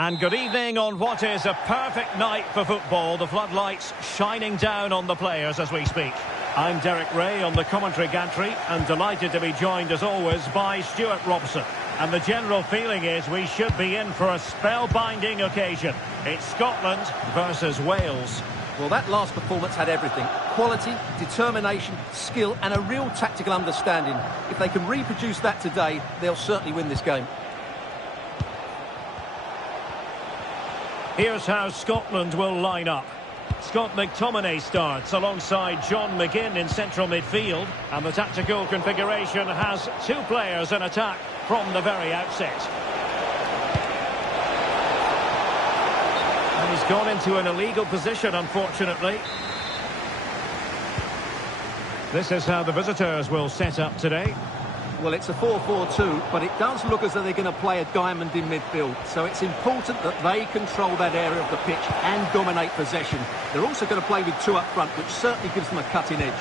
And good evening on what is a perfect night for football. The floodlights shining down on the players as we speak. I'm Derek Ray on the commentary gantry and delighted to be joined as always by Stuart Robson. And the general feeling is we should be in for a spellbinding occasion. It's Scotland versus Wales. Well, that last performance had everything. Quality, determination, skill and a real tactical understanding. If they can reproduce that today, they'll certainly win this game. Here's how Scotland will line up. Scott McTominay starts alongside John McGinn in central midfield. And the tactical configuration has two players in attack from the very outset. And he's gone into an illegal position, unfortunately. This is how the visitors will set up today. Well, it's a 4-4-2, but it does look as though they're going to play a diamond in midfield. So it's important that they control that area of the pitch and dominate possession. They're also going to play with two up front, which certainly gives them a cutting edge.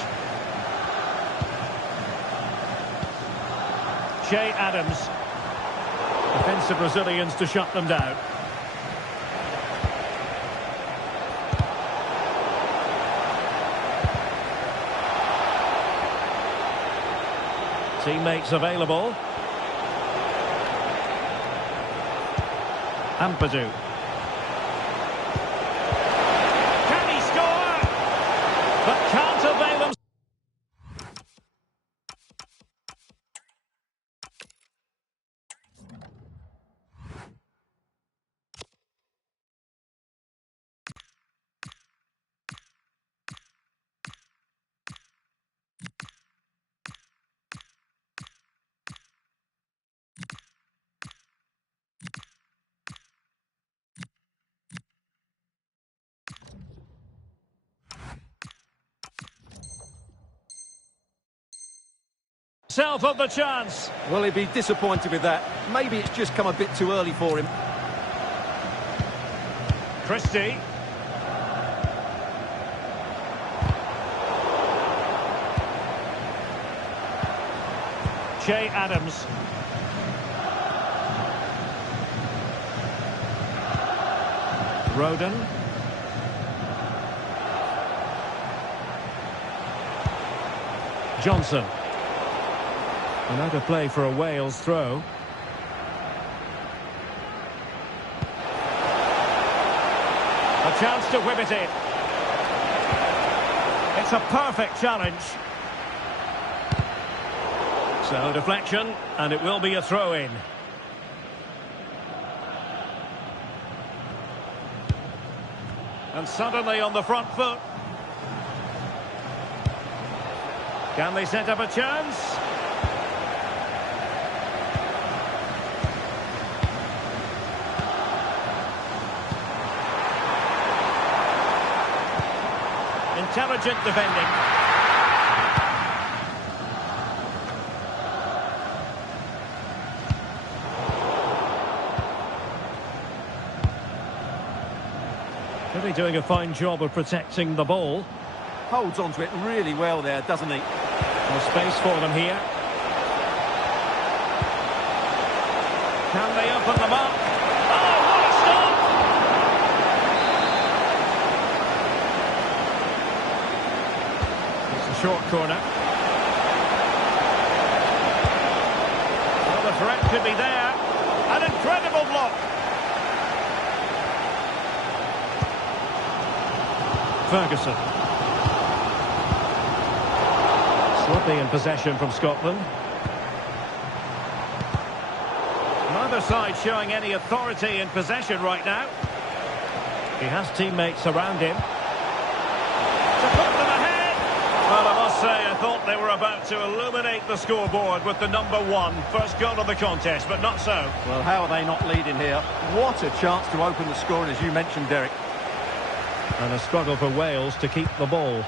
Che Adams. Defensive Brazilians to shut them down. Teammates available. Ampadu. Can he score? But can't avail himself. Of the chance. Well, he'd be disappointed with that. Maybe it's just come a bit too early for him. Christie. Che Adams. Roden. Johnson. And out of play for a Wales throw. A chance to whip it in. It's a perfect challenge. So deflection, and it will be a throw-in. And suddenly on the front foot. Can they set up a chance? Intelligent defending. Really doing a fine job of protecting the ball. Holds onto it really well there, doesn't he? No space for them here. Can they open them up? Oh, what a stop! Short corner. Well, the threat could be there. An incredible block. Ferguson. Sloppy in possession from Scotland. Neither side showing any authority in possession right now. He has teammates around him. To put them ahead. Well, I must say, I thought they were about to illuminate the scoreboard with the #1 first goal of the contest, but not so. Well, how are they not leading here? What a chance to open the scoring, as you mentioned, Derek. And a struggle for Wales to keep the ball.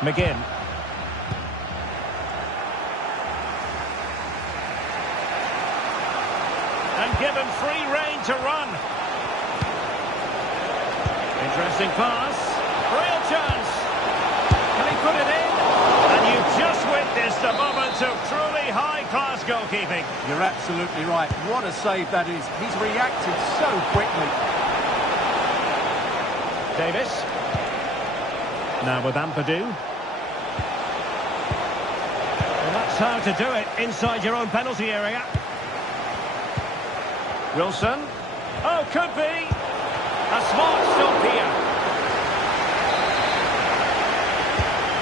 McGinn. And given free rein to run. Interesting pass. Real chance. Can he put it in? And you've just witnessed a moment of truly high-class goalkeeping. goalkeeping. You're absolutely right. What a save that is. He's reacted so quickly. Davis. Now with Ampadu. Well, that's how to do it inside your own penalty area. Wilson. Oh, could be. A smart stop here.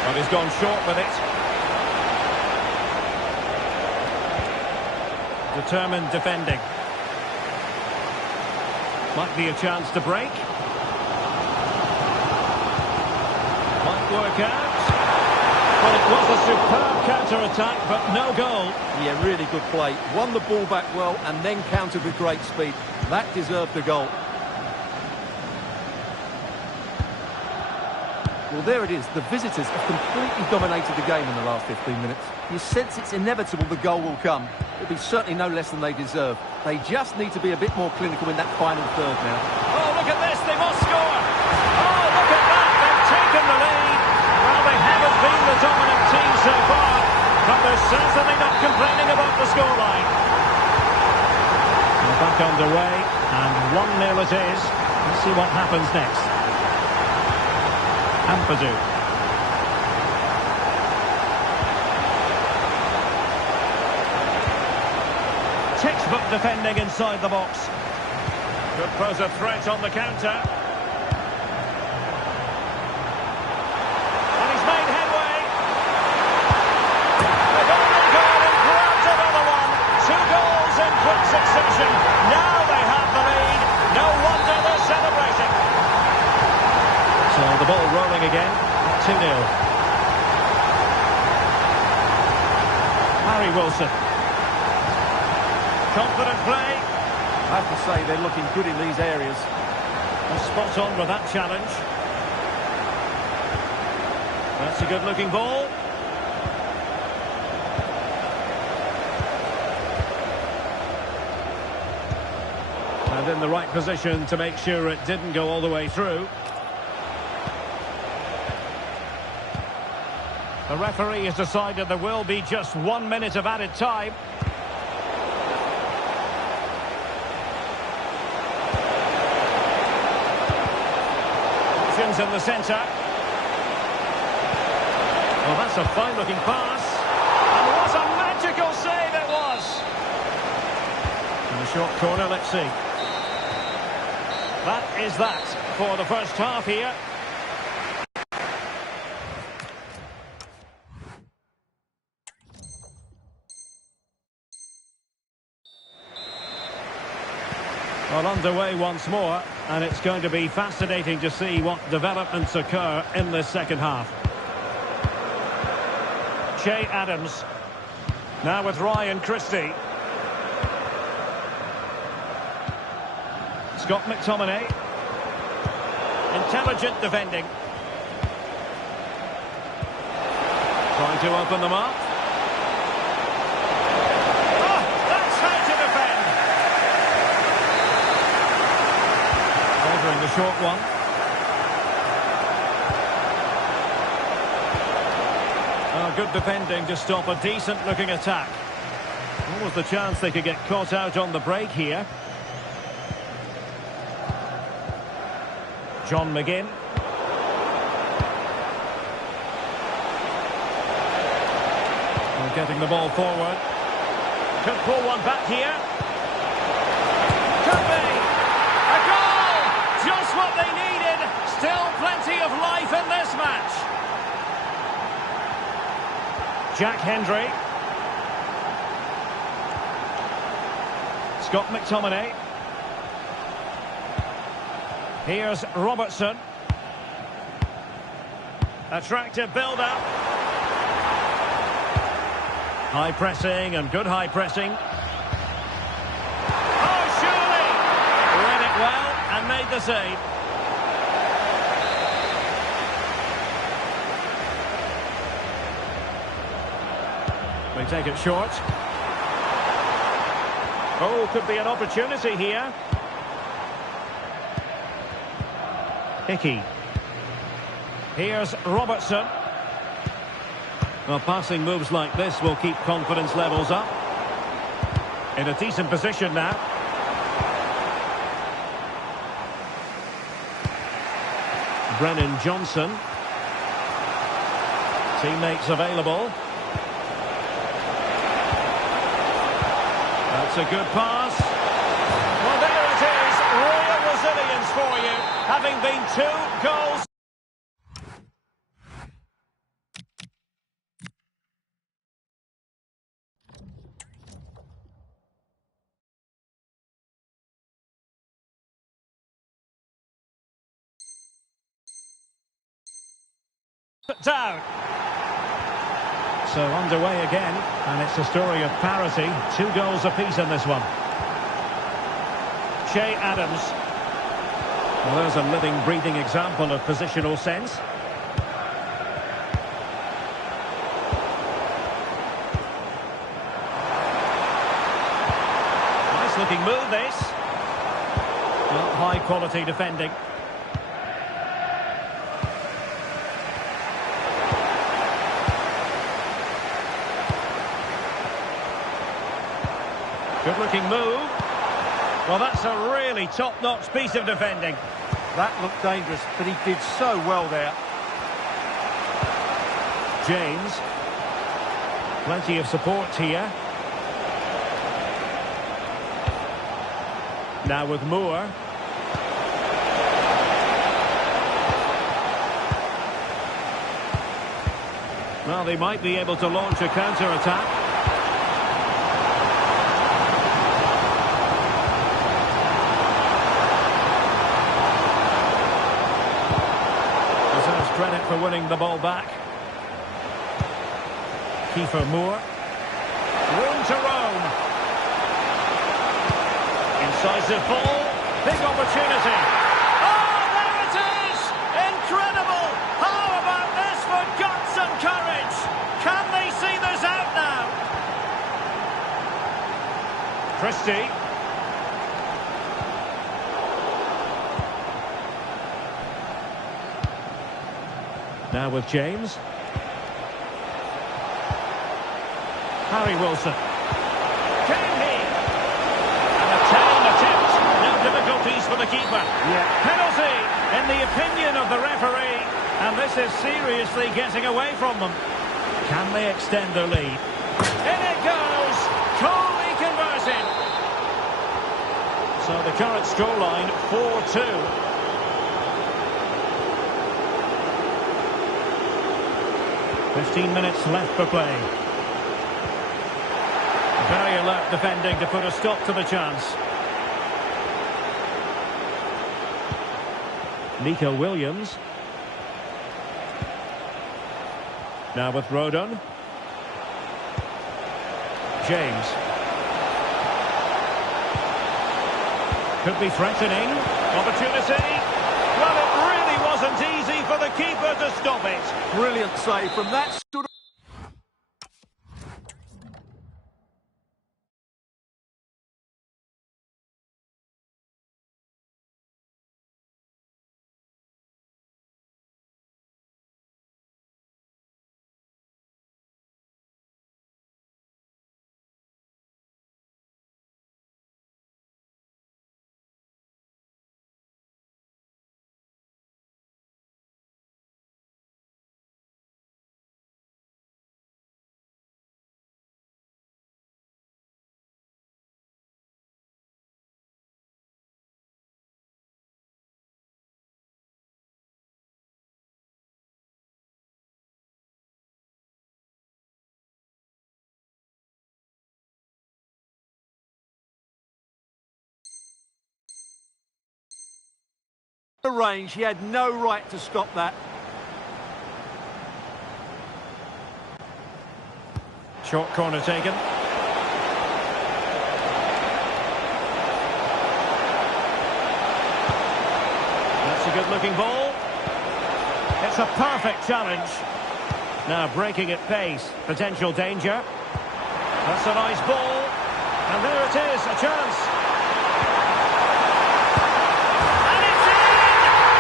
But he's gone short with it. Determined defending. Might be a chance to break. Might work out. Well, it was a superb counter-attack, but no goal. Yeah, really good play. Won the ball back well and then countered with great speed. That deserved a goal. Well, there it is. The visitors have completely dominated the game in the last 15 minutes. You sense it's inevitable the goal will come. It'll be certainly no less than they deserve. They just need to be a bit more clinical in that final third now. Oh, look at this. They must score. Oh, look at that. They've taken the lead. Well, they haven't been the dominant team so far, but they're certainly not complaining about the scoreline. We're back underway, and 1-0 it is. Let's see what happens next. Ampadu. Textbook defending inside the box. Could pose a threat on the counter. And he's made headway. They've only gone and grabbed another one. 2 goals in quick succession. Now they have the lead. No wonder they're celebrating. So the ball rolling again, 2-0. Harry Wilson. Confident play. I have to say they're looking good in these areas. Spot on with that challenge. That's a good looking ball. And in the right position to make sure it didn't go all the way through. The referee has decided there will be just 1 minute of added time. Options in the centre. Well, that's a fine-looking pass. And what a magical save it was! In the short corner, let's see. That is that for the first half here. Well, underway once more, and it's going to be fascinating to see what developments occur in this second half. Che Adams, now with Ryan Christie. Scott McTominay. Intelligent defending. Trying to open them up. The short one. Oh, good defending to stop a decent looking attack. What was the chance they could get caught out on the break here? John McGinn. Well, getting the ball forward. Could pull one back here. Could be. A goal! Just what they needed. Still plenty of life in this match. Jack Hendry. Scott McTominay. Here's Robertson. Attractive build-up. High pressing and good high pressing. Oh, surely! Read it well and made the save. They take it short. Oh, could be an opportunity here. Hickey. Here's Robertson. Well, passing moves like this will keep confidence levels up. In a decent position now. Brennan Johnson. Teammates available. That's a good pass. Well, there it is. Real resilience for you. Having been 2 goals. Down. So underway again, and it's a story of parity. 2 goals apiece in this one. Che Adams. Well, there's a living, breathing example of positional sense. Nice looking move, this. Well, high quality defending. Good-looking move. Well, that's a really top-notch piece of defending. That looked dangerous, but he did so well there. James. Plenty of support here. Now with Moore. Well, they might be able to launch a counter-attack. Credit for winning the ball back. Kiefer Moore. Room to roam. Incisive ball. Big opportunity. Oh, there it is! Incredible! How about this for guts and courage? Can they see this out now? Christie. Now with James. Harry Wilson. Can he? And a telling attempt. No difficulties for the keeper. Yeah. Penalty, in the opinion of the referee. And this is seriously getting away from them. Can they extend their lead? In it goes! Coolly converted. So the current scoreline, 4-2. 15 minutes left for play. Very alert defending to put a stop to the chance. Nico Williams. Now with Rodon. James. Could be threatening. Opportunity. Well, it really wasn't easy for the keeper to stop it. Brilliant save from that. The range, he had no right to stop that. Short corner taken. That's a good-looking ball. It's a perfect challenge. Now breaking at pace. Potential danger. That's a nice ball. And there it is, a chance. And it's in!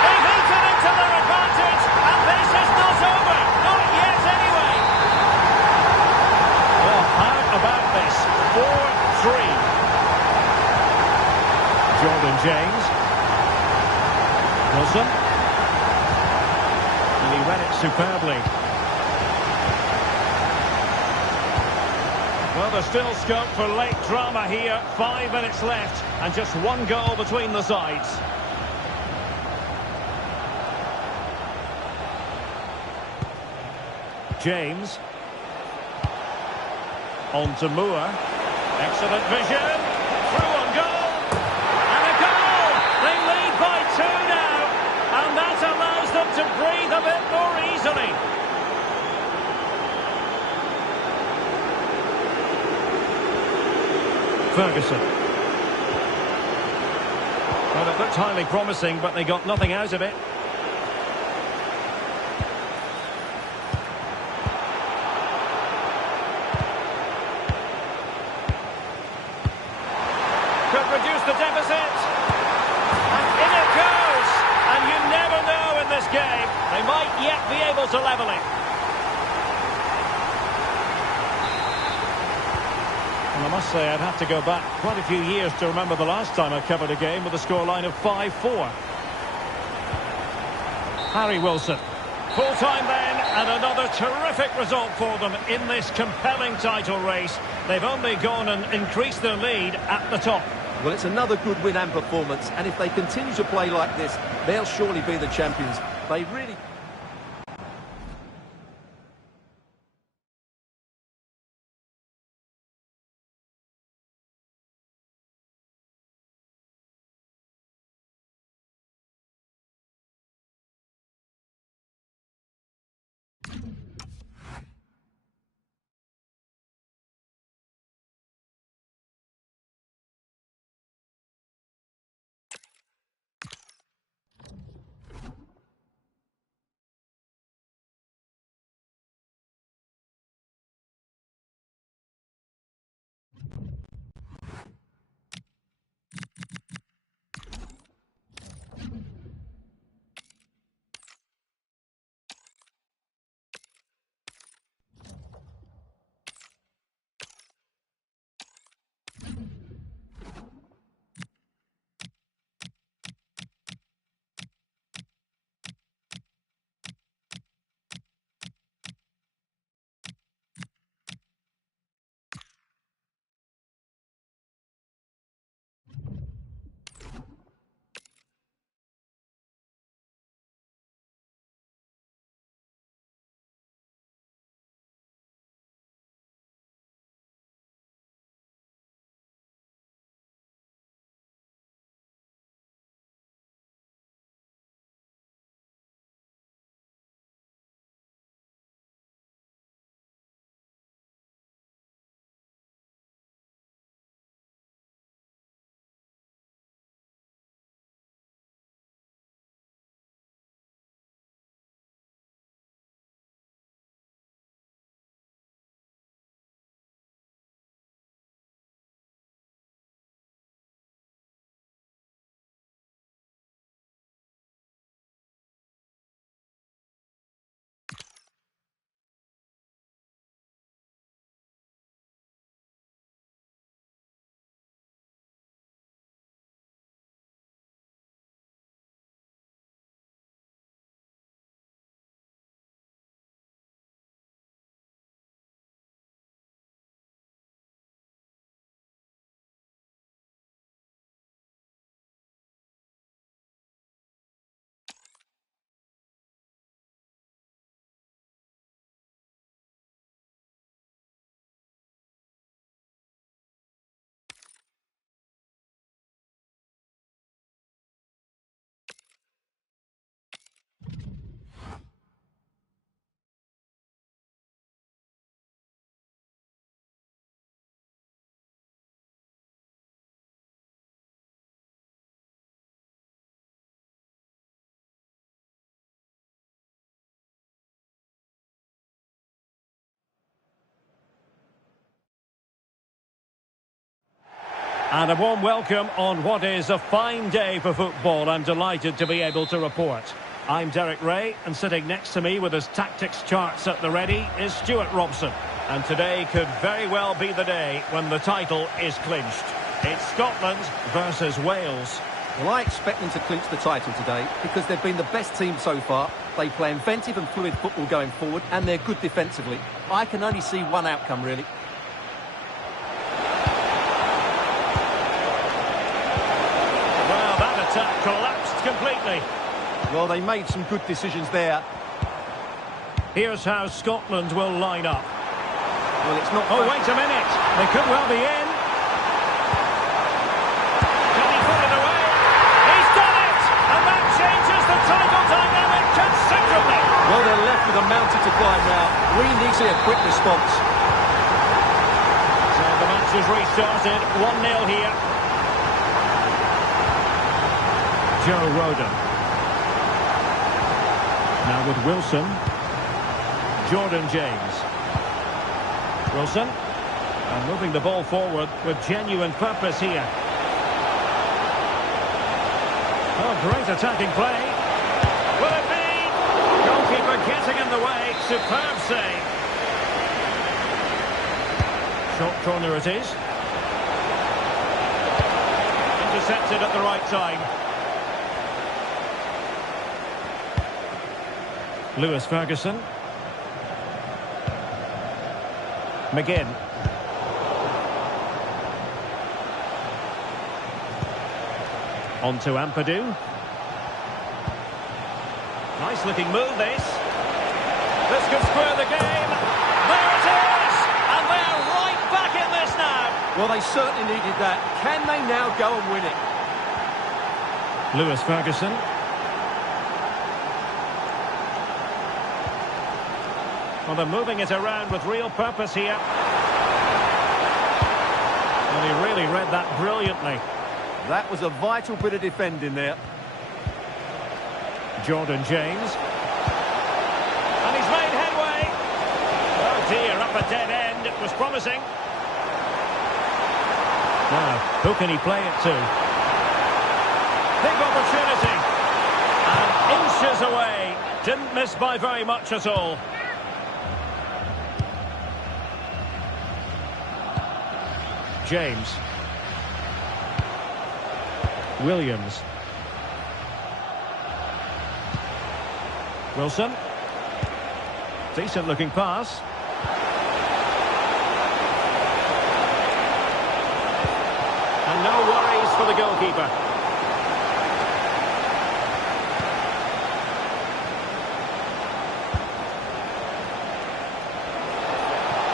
They've eaten into their advantage, and this is not over. Not yet, anyway. Well, how about this? 4-3. superbly. Well, there's still scope for late drama here. 5 minutes left and just one goal between the sides. James. On to Moore. Excellent vision. Through on goal. And a goal! They lead by 2 now. And that allows them to breathe a bit more easily. Ferguson. Well, it looked highly promising, but they got nothing out of it. Could reduce the deficit. And in it goes. And you never know in this game. They might yet be able to level it. Well, I must say I'd have to go back quite a few years to remember the last time I covered a game with a scoreline of 5-4. Harry Wilson. Full-time then, and another terrific result for them in this compelling title race. They've only gone and increased their lead at the top. Well, it's another good win and performance, and if they continue to play like this, they'll surely be the champions. They really... And a warm welcome on what is a fine day for football. I'm delighted to be able to report. I'm Derek Ray, and sitting next to me with his tactics charts at the ready is Stuart Robson. And today could very well be the day when the title is clinched. It's Scotland versus Wales. Well, I expect them to clinch the title today because they've been the best team so far. They play inventive and fluid football going forward, and they're good defensively. I can only see one outcome, really. Well, that attack collapsed completely. Well, they made some good decisions there. Here's how Scotland will line up. Well, it's not... Oh, wait a minute. They could well be in. Can he put it away? He's done it! And that changes the title dynamic considerably. Well, they're left with a mountain to climb now. We need to see a quick response. So the match is restarted. 1-0 here. Joe Rodon. Now with Wilson. Jordan James. Wilson. And moving the ball forward with genuine purpose here. Oh, great attacking play. Will it be? Goalkeeper getting in the way. Superb save. Short corner it is. Intercepted at the right time. Lewis Ferguson. McGinn. On to Ampadu. Nice looking move this. This could square the game. There it is! And they're right back in this now. Well, they certainly needed that. Can they now go and win it? Lewis Ferguson. Well, they're moving it around with real purpose here. And he really read that brilliantly. That was a vital bit of defending there. Jordan James. And he's made headway. Oh dear, up a dead end. It was promising. Now, who can he play it to? Big opportunity. And inches away. Didn't miss by very much at all. James. Williams. Wilson. Decent looking pass. And no worries for the goalkeeper.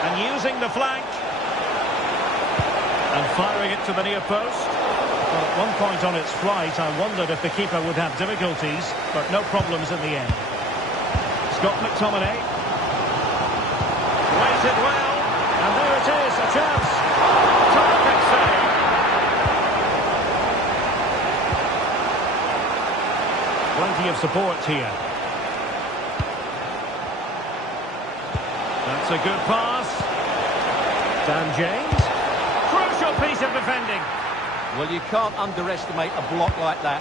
And using the flank. And firing it to the near post. Well, at one point on its flight, I wondered if the keeper would have difficulties, but no problems in the end. Scott McTominay. Waited well, and there it is, a chance. Terrific save. Plenty of support here. That's a good pass. Dan James. Crucial piece of defending. Well, you can't underestimate a block like that.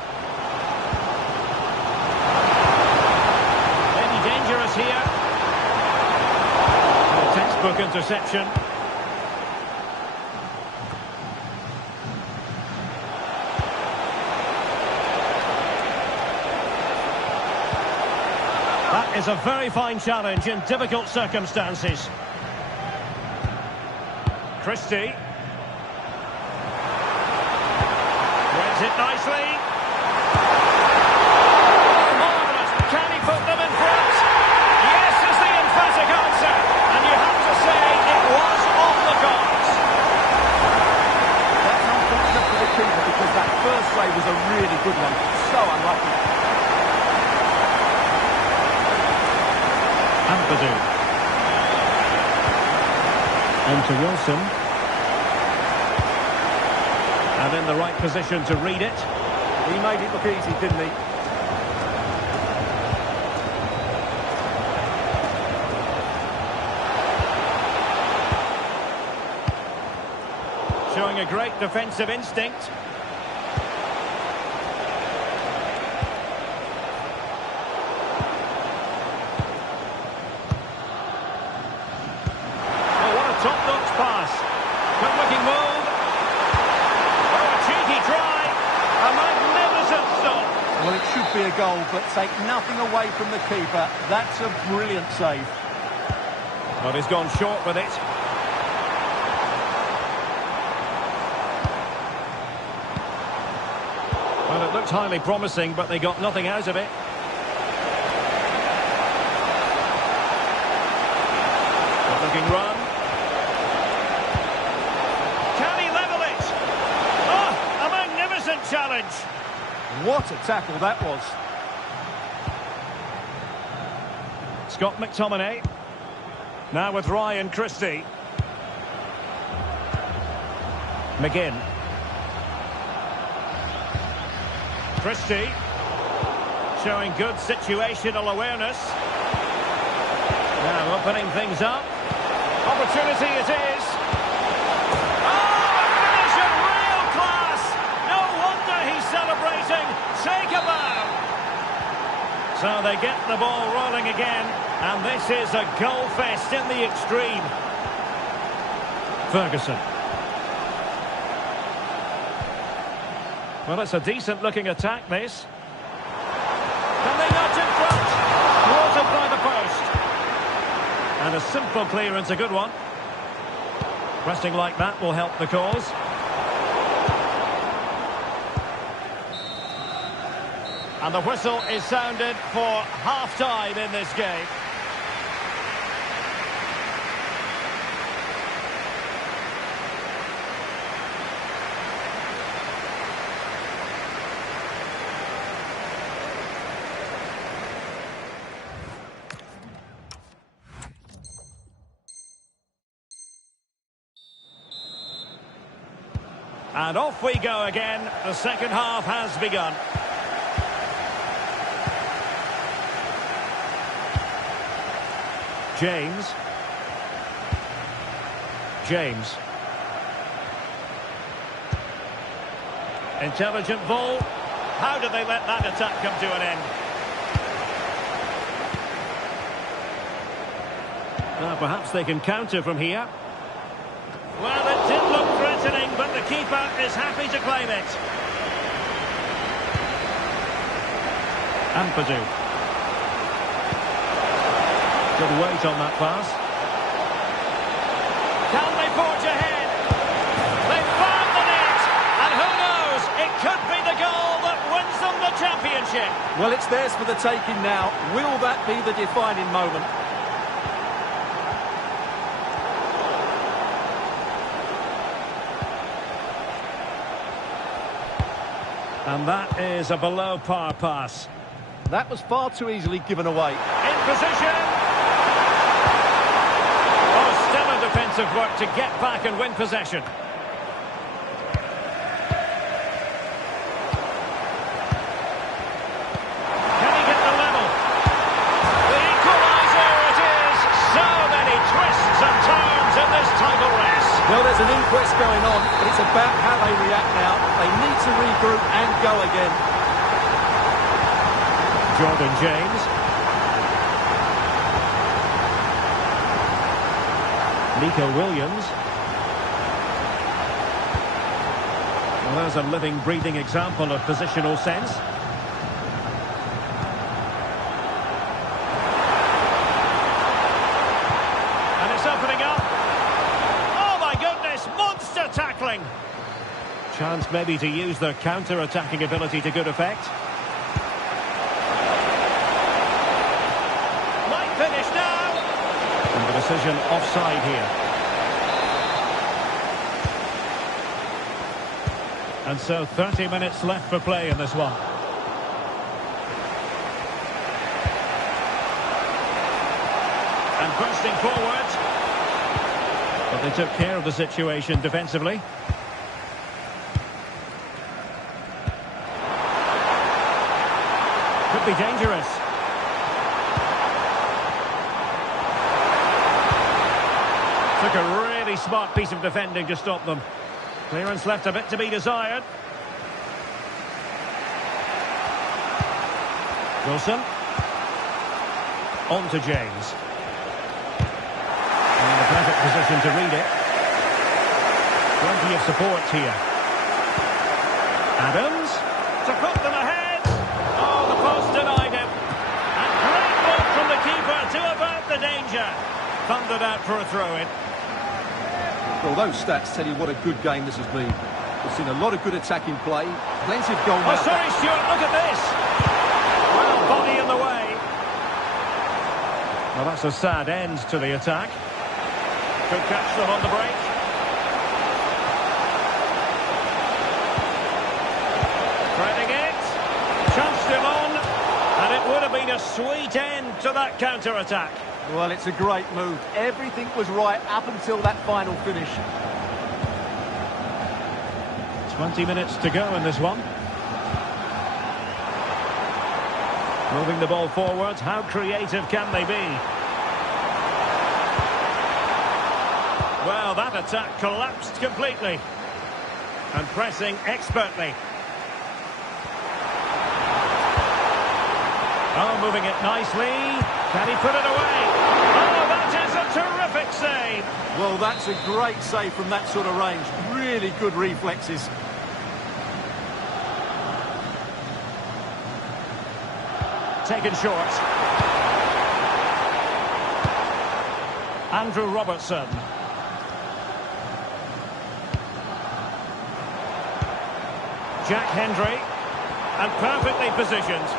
Maybe dangerous here. A textbook interception. That is a very fine challenge in difficult circumstances. Christie. Reads it nicely. Oh, marvellous. Can he put them in front? Yes is the emphatic answer. And you have to say it was on the cards. That's unfortunate for the keeper because that first save was a really good one. So unlucky. Ampadu. On to Wilson. And in the right position to read it. He made it look easy, didn't he? Showing a great defensive instinct. Top-notch pass. Good-looking move. Oh, a cheeky try. A magnificent be a goal, but take nothing away from the keeper. That's a brilliant save. But he's gone short with it. Well, it looked highly promising, but they got nothing out of it. Good looking run. Can he level it? Oh, a magnificent challenge. What a tackle that was. Scott McTominay. Now with Ryan Christie. McGinn. Christie. Showing good situational awareness. Now opening things up. Opportunity it is. Oh, a finish of real class. No wonder he's celebrating. Take a bow. So they get the ball rolling again. And this is a goal fest in the extreme. Ferguson. Well, it's a decent-looking attack, this. Can they nudge in front? Thwarted by the post. And a simple clearance, a good one. Pressing like that will help the cause. And the whistle is sounded for half-time in this game. And off we go again. The second half has begun. James. Intelligent ball. How did they let that attack come to an end? Now perhaps they can counter from here. Well, it did look threatening, but the keeper is happy to claim it. Ampadu. Good weight on that pass. Can they forge ahead? They found the net! And who knows, it could be the goal that wins them the championship. Well, it's theirs for the taking now. Will that be the defining moment? And that is a below-par pass. That was far too easily given away. In position. Oh, stellar defensive work to get back and win possession. Can he get the level? The equaliser it is. So many twists and turns in this title race. Well, there's an inquest going on, but it's about how they react now. They need to regroup and go again. Jordan James. Nico Williams. Well, there's a living, breathing example of positional sense. And it's opening up. Oh my goodness, monster tackling. Chance maybe to use their counter-attacking ability to good effect. Might finish now. And the decision offside here. And so 30 minutes left for play in this one. And bursting forward. But they took care of the situation defensively. Could be dangerous. Took a really smart piece of defending to stop them. Clearance left a bit to be desired. Wilson. On to James. In the perfect position to read it. Plenty of support here. Adams to put them ahead. Oh, the danger. Thundered out for a throw-in. Well, those stats tell you what a good game this has been. We've seen a lot of good attacking play, plenty of goal. Oh, sorry, Stuart, look at this. Well, body in the way. Well, that's a sad end to the attack. Could catch them on the break. Threading it. Chance still on. And it would have been a sweet end to that counter-attack. Well, it's a great move. Everything was right up until that final finish. 20 minutes to go in this one. Moving the ball forward. How creative can they be? Well, that attack collapsed completely. And pressing expertly. Oh, moving it nicely. Can he put it away? Oh, that is a terrific save. Well, that's a great save from that sort of range. Really good reflexes. Taken short. Andrew Robertson. Jack Hendry. And perfectly positioned.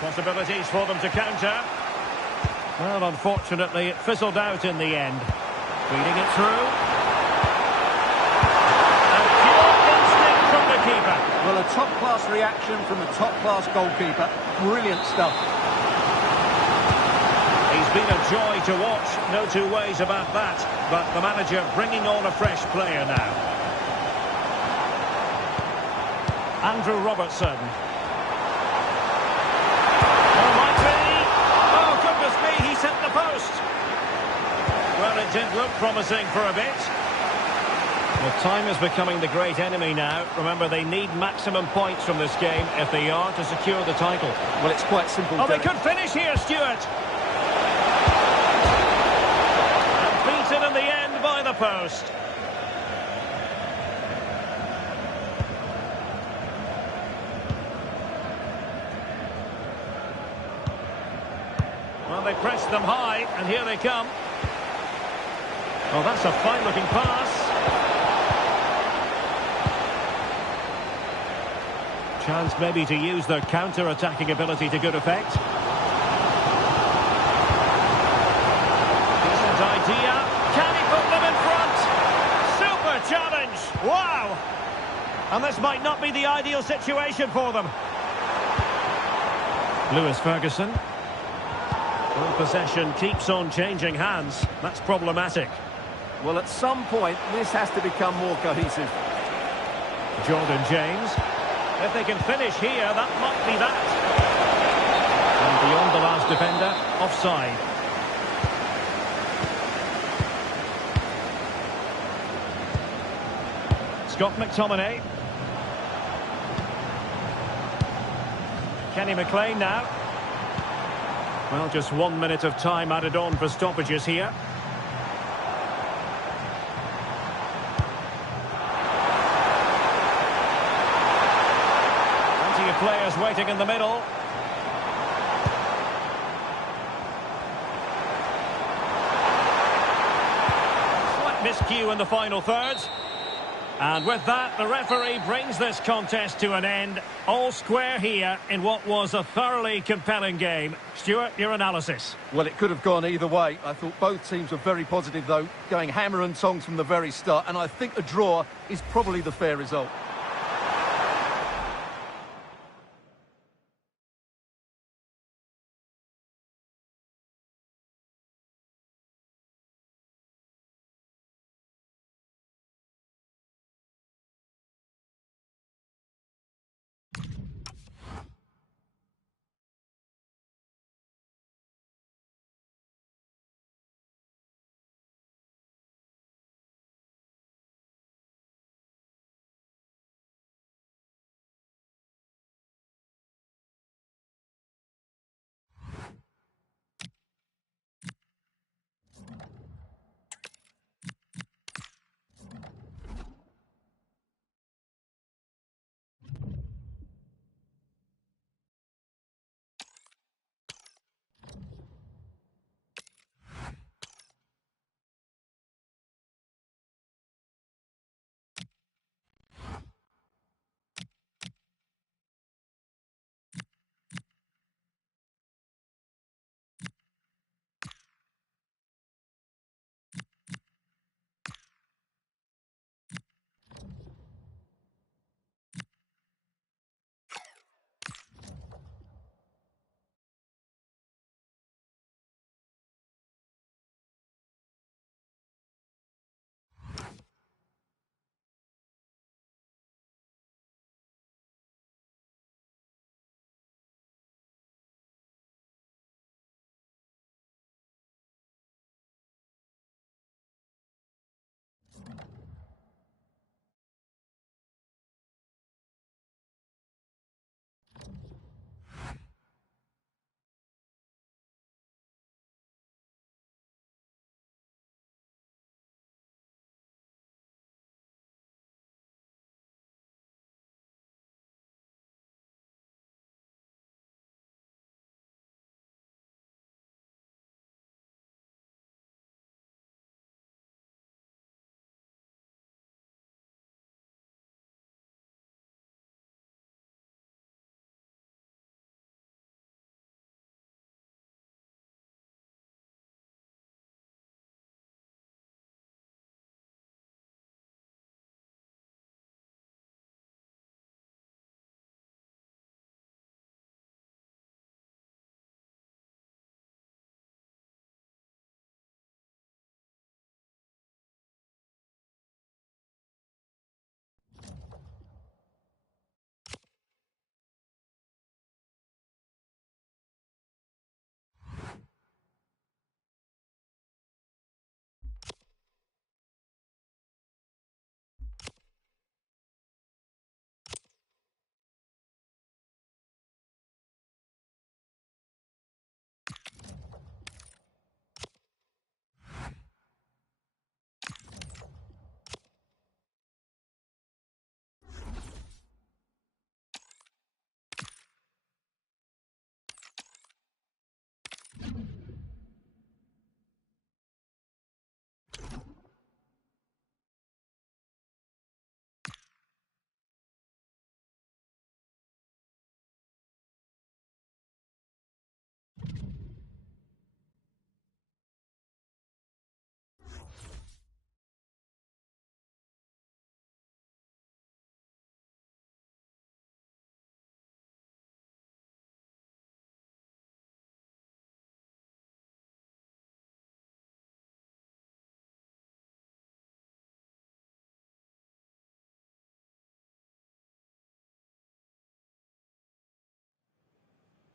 Possibilities for them to counter. Well, unfortunately, it fizzled out in the end. Feeding it through. And pure instinct from the keeper. Well, a top-class reaction from a top-class goalkeeper. Brilliant stuff. He's been a joy to watch, no two ways about that. But the manager bringing on a fresh player now. Andrew Robertson. Well, it did look promising for a bit. Well, time is becoming the great enemy now. Remember, they need maximum points from this game if they are to secure the title. Well, it's quite simple. Oh, they could finish here, Stuart. And beaten in the end by the post. Well, they pressed them high, and here they come. Oh, that's a fine-looking pass. Chance maybe to use their counter-attacking ability to good effect. Decent idea. Can he put them in front? Super challenge. Wow. And this might not be the ideal situation for them. Lewis Ferguson. Well, possession keeps on changing hands. That's problematic. Well, at some point, this has to become more cohesive. Jordan James. If they can finish here, that might be that. And beyond the last defender, offside. Scott McTominay. Kenny McLean now. Well, just 1 minute of time added on for stoppages here. Plenty of players waiting in the middle. Slight miscue in the final third. And with that, the referee brings this contest to an end. All square here in what was a thoroughly compelling game. Stuart, your analysis? Well, it could have gone either way. I thought both teams were very positive, though, going hammer and tongs from the very start. And I think a draw is probably the fair result.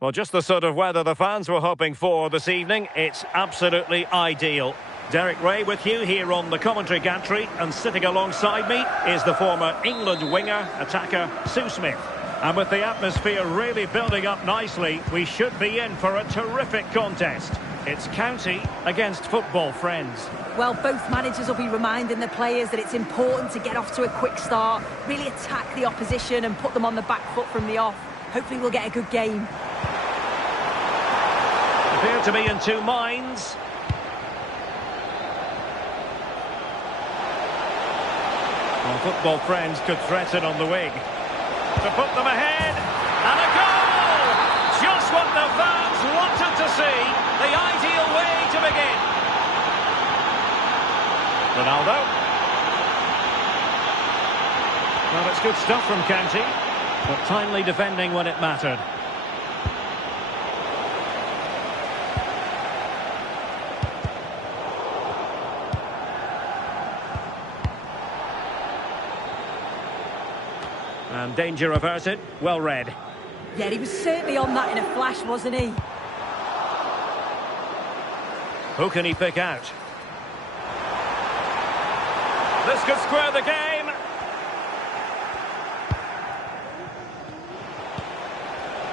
Well, just the sort of weather the fans were hoping for this evening. It's absolutely ideal. Derek Ray with you here on the commentary gantry, and sitting alongside me is the former England winger, attacker, Sue Smith. And with the atmosphere really building up nicely, we should be in for a terrific contest. It's county against football friends. Well, both managers will be reminding the players that it's important to get off to a quick start, really attack the opposition and put them on the back foot from the off. Hopefully we'll get a good game. Appear to be in two minds. Well, football friends could threaten on the wing. To put them ahead, and a goal! Just what the fans wanted to see, the ideal way to begin. Ronaldo. Well, it's good stuff from County, but timely defending when it mattered. And danger averted, well read. Yeah, he was certainly on that in a flash, wasn't he? Who can he pick out? This could square the game.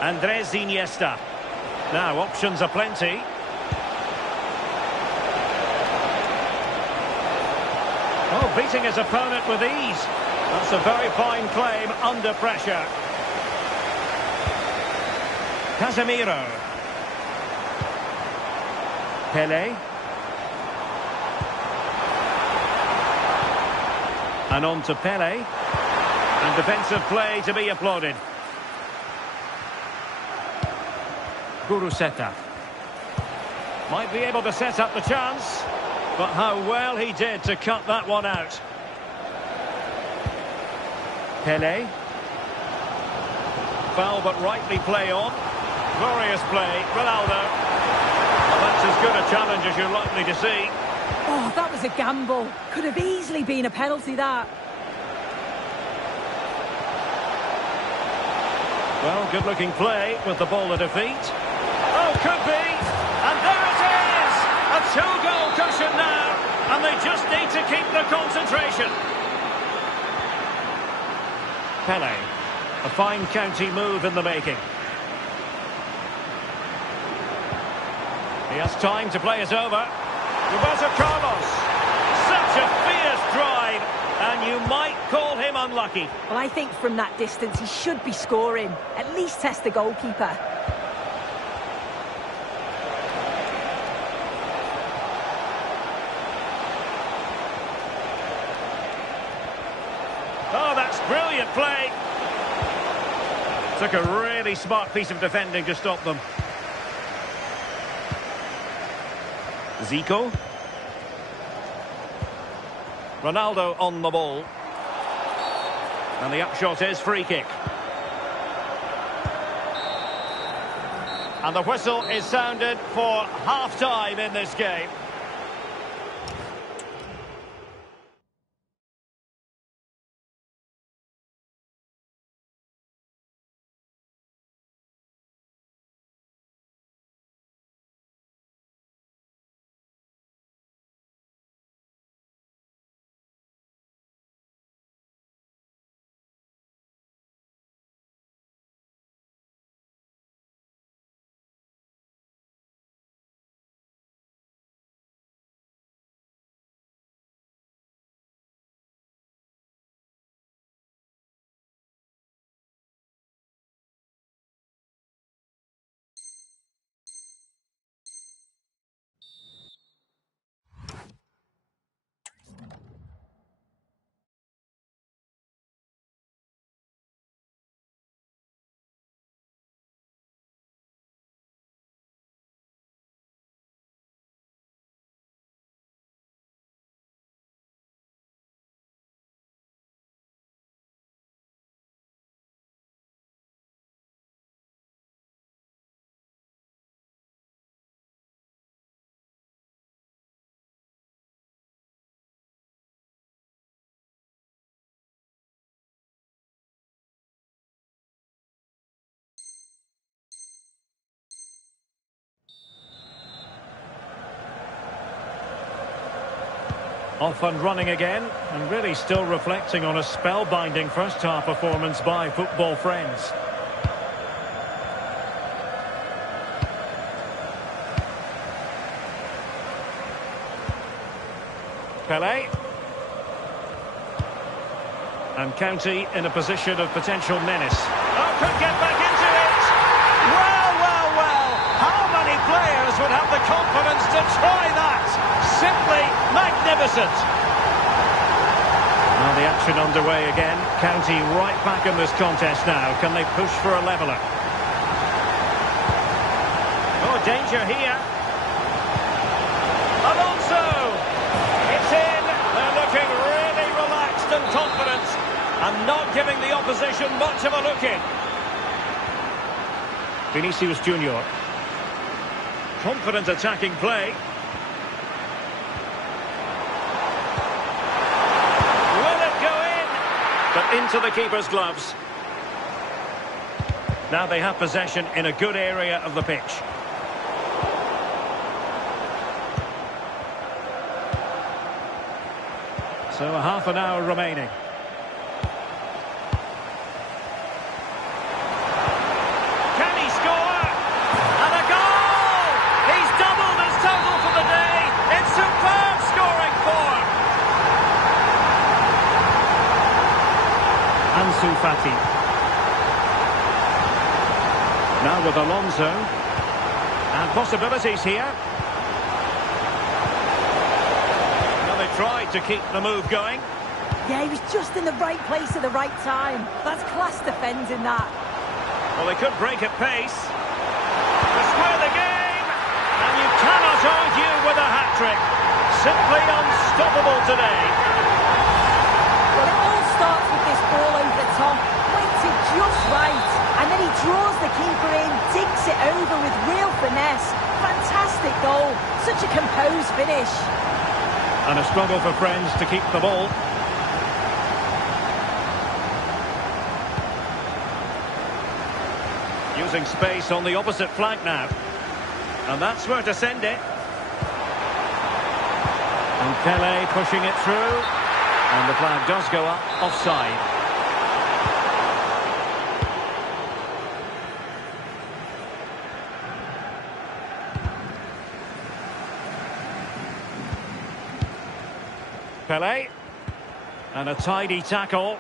Andres Iniesta. Now, options are plenty. Oh, beating his opponent with ease. That's a very fine claim under pressure. Casemiro. Pele. And on to Pele. And defensive play to be applauded. Guruseta. Might be able to set up the chance. But how well he did to cut that one out. Pele. Foul but rightly play on. Glorious play. Ronaldo. Well, that's as good a challenge as you're likely to see. Oh, that was a gamble. Could have easily been a penalty, that. Well, good-looking play with the ball at her feet. Oh, could be. And there it is! A two-goal cushion now. And they just need to keep the concentration. Pele. A fine County move in the making. He has time to play it over. Roberto Carlos. Such a fierce drive. And you might call him unlucky. Well, I think from that distance he should be scoring. At least test the goalkeeper. Oh, that's brilliant play. Took a really smart piece of defending to stop them. Zico. Ronaldo on the ball. And the upshot is free kick. And the whistle is sounded for half-time in this game. Off and running again, and really still reflecting on a spellbinding first-half performance by football friends. Pele. And County in a position of potential menace. Oh, could get back into it! Well, well, well! How many players would have the confidence to try that? Simply magnificent! Now the action underway again. County right back in this contest now. Can they push for a leveller? Oh, danger here. Alonso! It's in! They're looking really relaxed and confident, and not giving the opposition much of a look in. Vinicius Junior. Confident attacking play. Will it go in? But into the keeper's gloves. Now they have possession in a good area of the pitch. So a half an hour remaining. Can he score? And a goal! He's doubled his total for the day. It's superb scoring form. Ansu Fati. Now with Alonso. And possibilities here. Tried to keep the move going. Yeah, he was just in the right place at the right time. That's class defending that. Well, they could break at pace. To square the game. And you cannot argue with a hat-trick. Simply unstoppable today. Well, it all starts with this ball over the top. Weighted just right. And then he draws the keeper in, dinks it over with real finesse. Fantastic goal. Such a composed finish. And a struggle for friends to keep the ball. Using space on the opposite flank now. And that's where to send it. And Pele pushing it through. And the flag does go up offside. Pele, and a tidy tackle.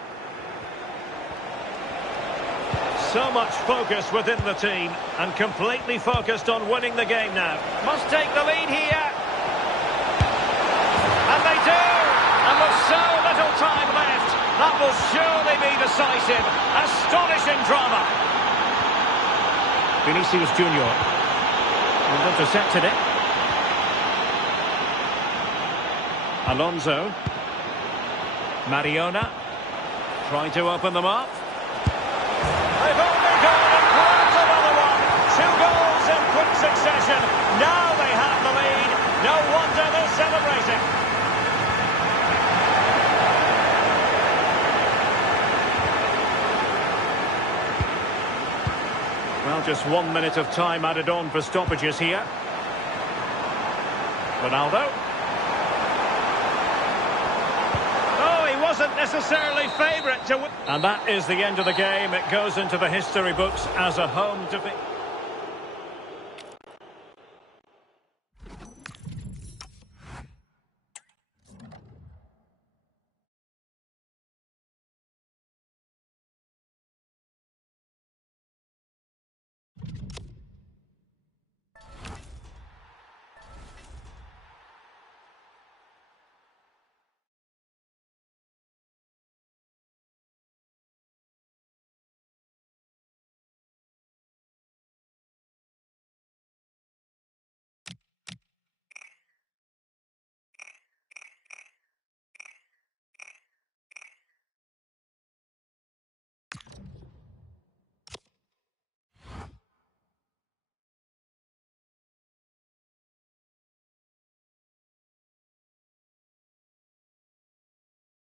So much focus within the team, and completely focused on winning the game now. Must take the lead here. And they do! And with so little time left, that will surely be decisive. Astonishing drama. Vinicius Junior. And intercepted it. Alonso. Mariona. Trying to open them up. They've only gone and grabbed another one. 2 goals in quick succession. Now they have the lead. No wonder they're celebrating. Well, just 1 minute of time added on for stoppages here. Ronaldo. Wasn't necessarily favourite to win. And that is the end of the game. It goes into the history books as a home defeat.